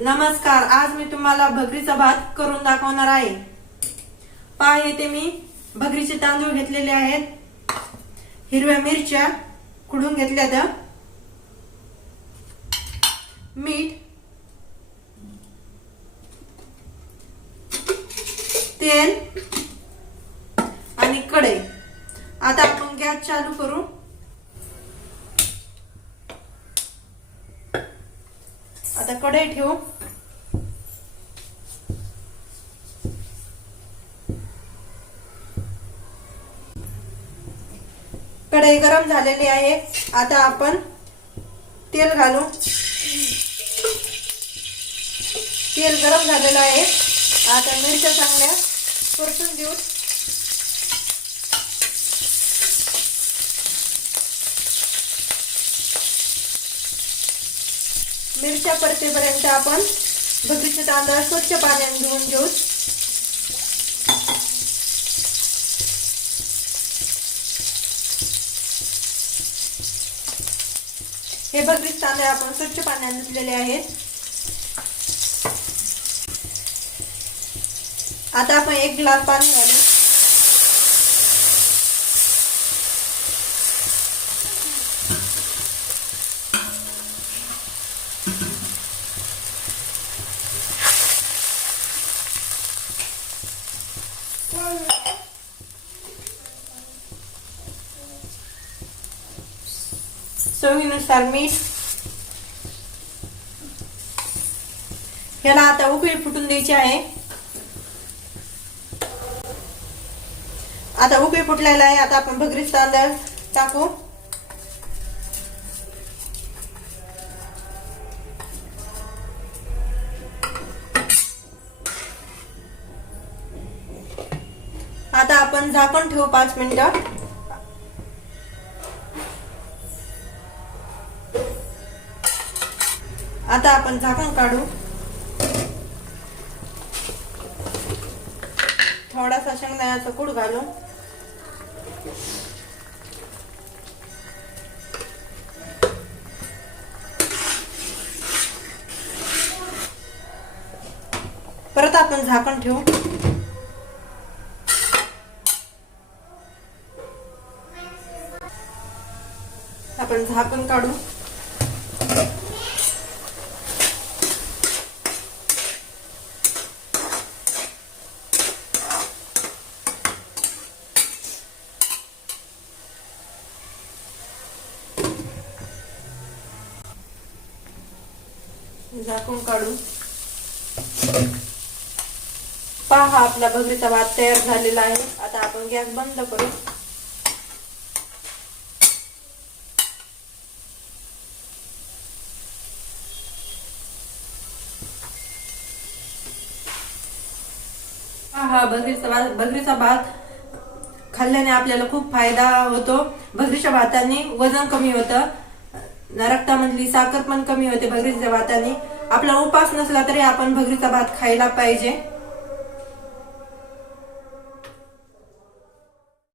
नमस्कार आज मी तुम्हाला भगरीचा भात करून दाखवणार आहे. पहा येथे मी. भगरीचे तांदूळ घेतलेले आहेत. हिरव्या मिरच्या कुडून घेतल्या त्या मीठ. तेल. आणि कढई आता आपण गॅस चालू करू. आता कढई ठेवू. कढई गरम झालेली आहे. आता आपण तेल घालू. तेल गरम झालेलं आहे. आता मिरच्या चांगल्या परतून देऊ मिरच्या परतेपर्यंत आपण भगरीचे तांदळ स्वच्छ पाण्याने धुवून घेऊ. हे भगरीचे तांदळ आपण स्वच्छ पाण्याने धुतलेले आहेत. आता आपण एक ग्लास पाणी घालू. चवीनुसार मीठ ह्याला आता उकळी फुटून द्यायची आहे आता उकळी फुटलेला आहे आता आपण भगरीच तांदळ टाकू आपण झाकण ठेवू पाच मिनिटं. आता आपण झाकण काढू. थोडासा शेंगदाण्याचा कूड घालू परत आपण झाकण ठेवू. आपण झाकण काढू. झाकून काढू. पहा आपला भगरीचा भात तयार झालेला आहे. आता आपण गॅस बंद करू. हा भगरीचा भात भगरीचा भात खाल्ल्याने आपल्याला खूप फायदा होतो. भगरीच्या भाताने वजन कमी होतं. रक्तामधली साखर पण कमी होते भगरीच्या भाताने. आपला उपास नसला तरी आपण भगरीचा भात खायला पाहिजे.